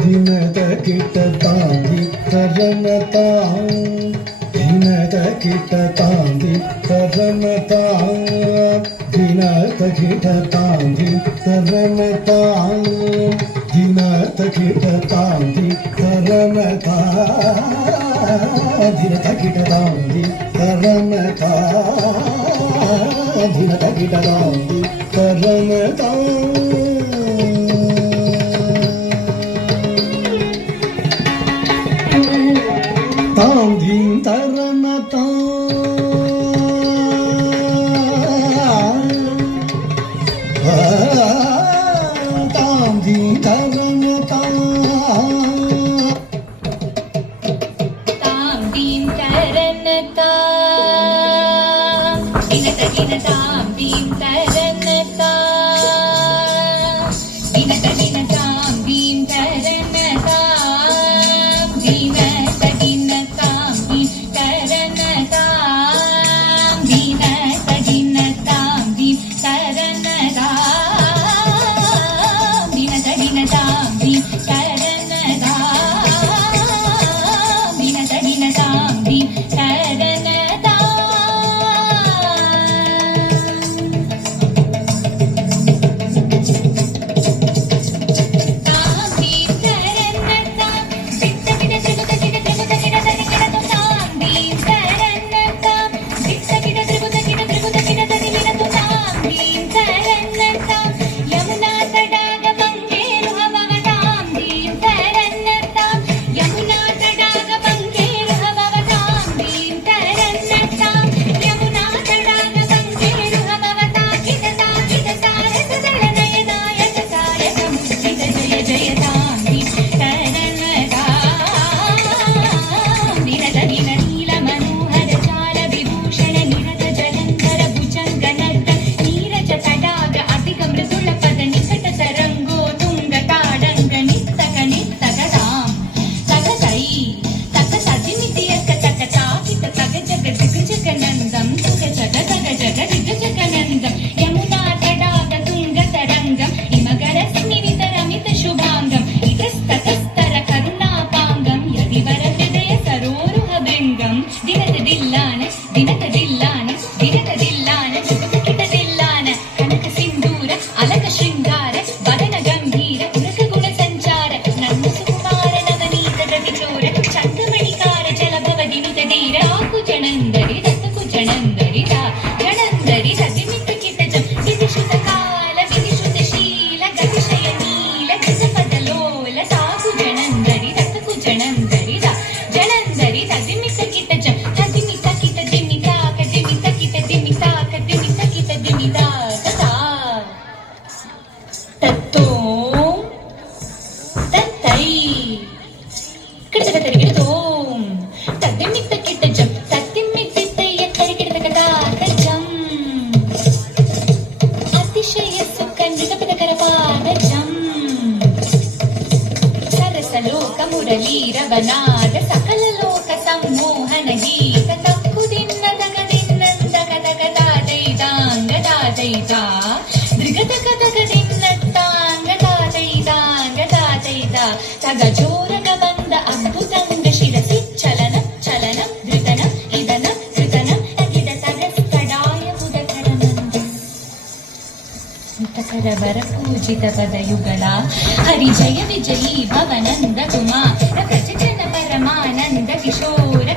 ದಿನದ ಕಿಟ ತಾಂದಿ ತರಣತಾ ದಿನದ ಕಿಟ ತಾಂದಿ ತರಣತಾ ದಿನದ ಕಿಟ ತಾಂದಿ ತರಣತಾ ದಿನದ ಕಿಟ ತಾಂದಿ ತರಣತಾ ದಿನದ ಕಿಟ ತಾಂದಿ ತರಣತಾ ದಿನದ ಕಿಟ ತಾಂದಿ ತರಣತಾ தாந்தின் தரணதா தாந்தின் தரணதா தாந்தின் தரணதா தினதகின தாந்தின் தரணதா தினதகின தாந்தின் தரணதா ಮುರಳೀರವನಾದ ಸಕಲ ಲೋಕ ಸಂಮೋಹನ ಗೀತ ತಕ್ಕು ದಿನ್ನದ ಗದಿನ್ನಂದಗ ದಗದಾದೈದಾಂಗ ದಾದೈದ ದೃಗದಗ ದಗದಿನ್ನತ್ತಾಂಗ ದಾದೈದಾಂಗ ದಾದೈದ ತಗ ಜೋರಗ ಬಂದ ಅದ್ಭುತಂಗ ಶಿರಸಿ ಚಲನ ಚಲನ ಧೃತನ ಇದನ ಕೃತನ ತಗಿದ ತಗಸ್ತಡಾಯ ಮುದಕರನಂದ ಮುತಕರ ವರ ಪೂಜಿತ ಪದಯುಗಳ ಹರಿ ಜಯ ವಿಜಯೀ ಭವನಂದ ಕುಮಾರ ಪ್ರಜಜನ ಪರಮಾನಂದ ಕಿಶೋರ